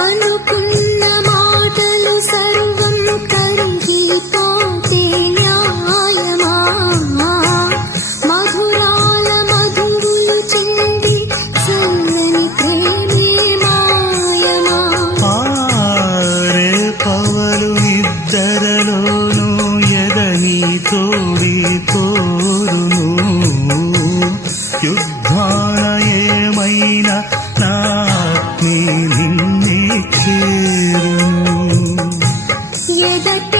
అనుకున్న మాటలు సర్వం కరిగిపోతే న్యాయమా మధురాల మధురులు చెంది చల్లని ప్రేమే మాయమా ఆరే పవలు నిద్దరలోను ఎదని తోడి కోరును యుద్ధాన ఏమైనా నా ఆత్మే నిన్నే చేరును ఎదటే